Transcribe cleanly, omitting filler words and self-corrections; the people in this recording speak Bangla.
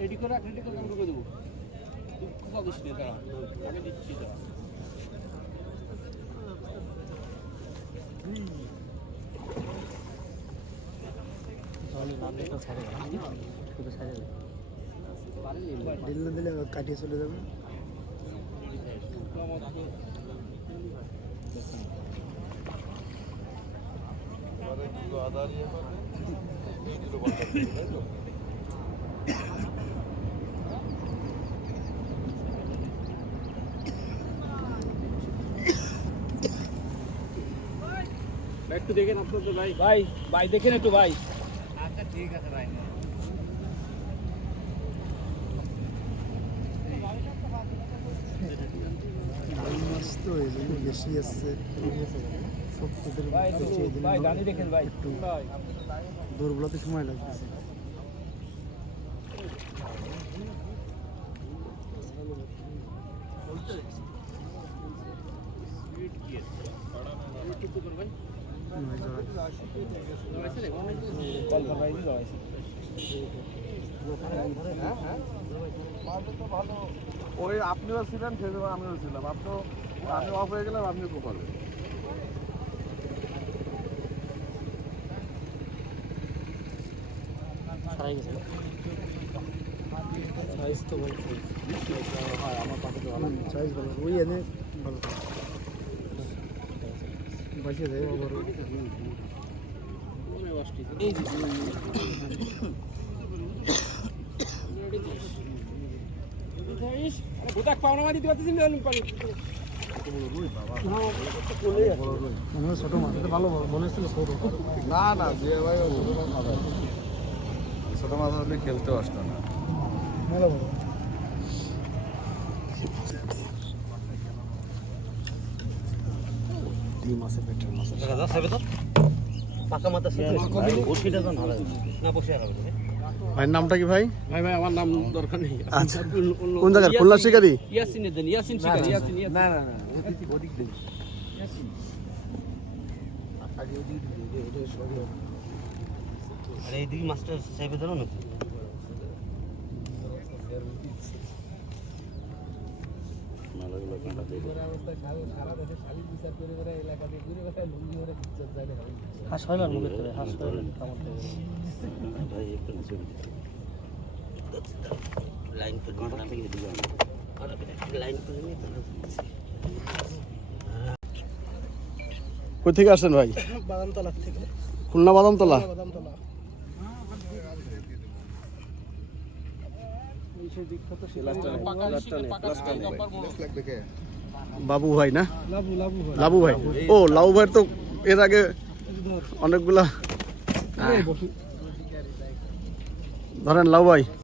রেডি করে রাখ, রেডি করে আমি ঢুকে দেবো। তুই কোথাও দিস নি, দাঁড়া আমি দিচ্ছি, দাঁড়া। দিলে কাটিয়ে চলে যাবে। একটু দেখেন আপনাদের ভাই, ভাই ভাই দেখেন একটু ভাই। আচ্ছা ঠিক আছে ভাই। মাছ তো এই জন্য বেশি আসছে, সব তোদের ভাই গানি দেখেন ভাই, একটু দৌড়গুলোতে সময় লাগতেছে। ওই আপনিও ছিলেন, সেই সময় আমিও ছিলাম। আমি অফ হয়ে গেলাম, আপনি কোপালেন। সাইজ তো ভালো, আমার পাশে তো ভালো সাইজ, ভালো ওই এনে ভালো বাঁচিয়ে দেয় আবার। এই যে গোটাক পাওনা মাটি দিতে পারতেছি না পানি। ছোট মাছ ভালো বলেছিল, ছোট না না, যে ভাই ছোট মাছ হলে খেলতেও আসতো না। ভালো ভালো মাছের পেটের মাছ পাকা মাথা বসিটা তো না বসে হবে। ভাইয়ের নামটা কি ভাই? ভাই ভাই আমার নাম দরকার নেই। আচ্ছা, কোন জায়গার? খুলনা শিকারি? ইয়াসিনের দেন, ইয়াসিন শিকারি, ইয়াসিন। না না না, ওদিক দিন। আরে এইদিকে মাছটা চাইবে ধরো না। হাঁস হয় না মুখের থেকে, হাঁস হয় না লাইন করে লাইন করে নিয়ে কই থেকে আসছেন ভাই? বাদামতলা থেকে। খুলনা বাদামতলা। বাদামতলা বাবু ভাই না? লাবু লাবু ভাই, লাবু ভাই। ও লাবু ভাইয়ের তো এর আগে অনেকগুলা। ধরেন লাবু ভাই।